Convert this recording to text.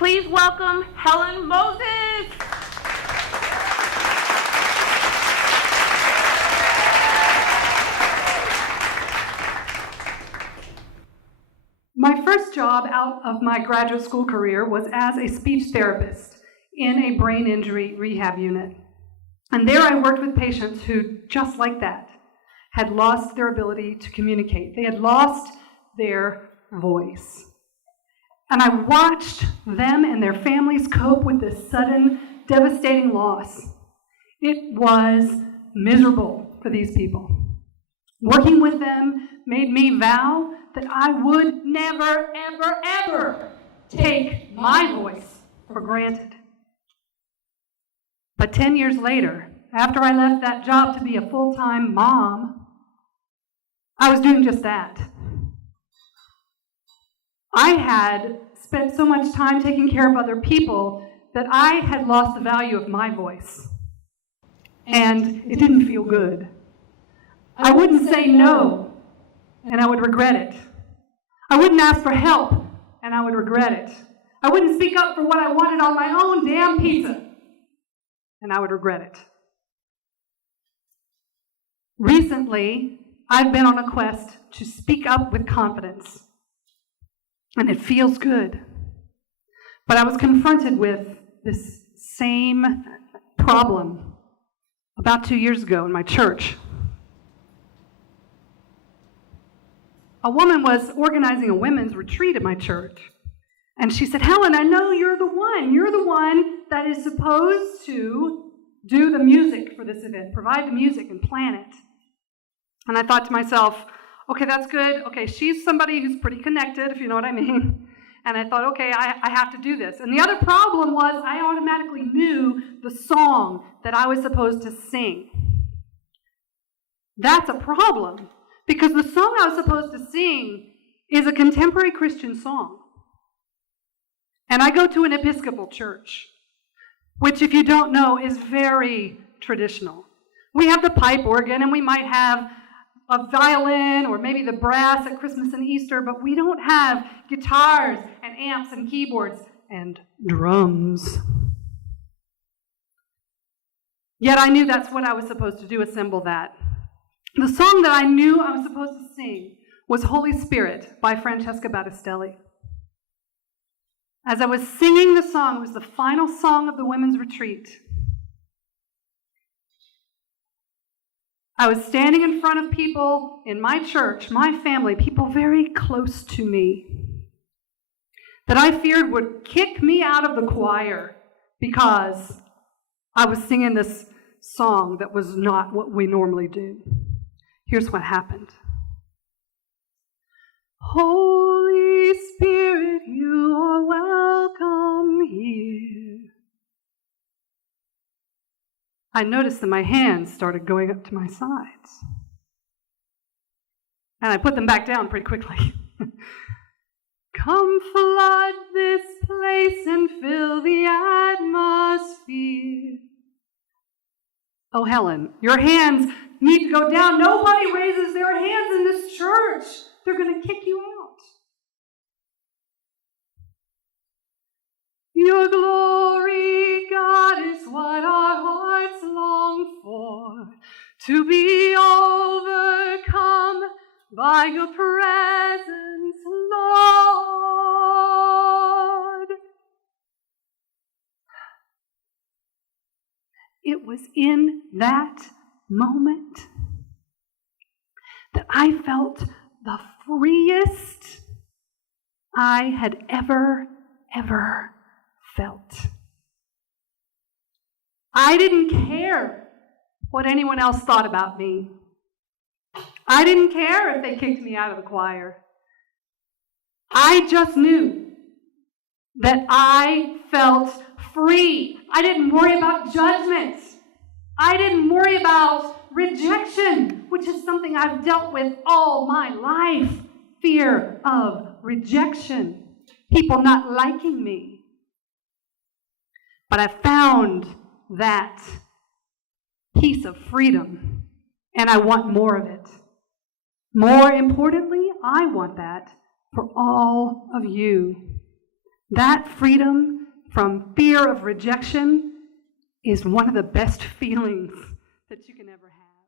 Please welcome Helen Moses. My first job out of my graduate school career was as a speech therapist in a brain injury rehab unit. And there I worked with patients who, just like that, had lost their ability to communicate. They had lost their voice. And I watched them and their families cope with this sudden, devastating loss. It was miserable for these people. Working with them made me vow that I would never, ever, ever take my voice for granted. But 10 years later, after I left that job to be a full-time mom, I was doing just that. I had spent so much time taking care of other people that I had lost the value of my voice. And it didn't feel good. I wouldn't say no, and I would regret it. I wouldn't ask for help, and I would regret it. I wouldn't speak up for what I wanted on my own damn pizza, and I would regret it. Recently, I've been on a quest to speak up with confidence, and it feels good. But I was confronted with this same problem about 2 years ago in my church. A woman was organizing a women's retreat at my church, and she said, "Helen, I know you're the one. You're the one that is supposed to do the music for this event, provide the music and plan it." And I thought to myself, okay, that's good. Okay, she's somebody who's pretty connected, if you know what I mean. And I thought, okay, I have to do this. And the other problem was I automatically knew the song that I was supposed to sing. That's a problem, because the song I was supposed to sing is a contemporary Christian song. And I go to an Episcopal church, which, if you don't know, is very traditional. We have the pipe organ, and we might have a violin or maybe the brass at Christmas and Easter, but we don't have guitars and amps and keyboards and drums. Yet I knew that's what I was supposed to do, assemble that. The song that I knew I was supposed to sing was Holy Spirit by Francesca Battistelli. As I was singing the song, it was the final song of the women's retreat. I was standing in front of people in my church, my family, people very close to me, that I feared would kick me out of the choir because I was singing this song that was not what we normally do. Here's what happened. Holy Spirit, you are welcome here. I noticed that my hands started going up to my sides. And I put them back down pretty quickly. Come flood this place and fill the atmosphere. Oh, Helen, your hands need to go down. Nobody raises their hands in this church. They're going to kick you out. Your glory, God, is what our hearts long for, to be overcome by your presence, Lord. It was in that moment that I felt the freest I had ever felt. I didn't care what anyone else thought about me. I didn't care if they kicked me out of the choir. I just knew that I felt free. I didn't worry about judgment. I didn't worry about rejection, which is something I've dealt with all my life. Fear of rejection. People not liking me. But I found that piece of freedom, and I want more of it. More importantly, I want that for all of you. That freedom from fear of rejection is one of the best feelings that you can ever have.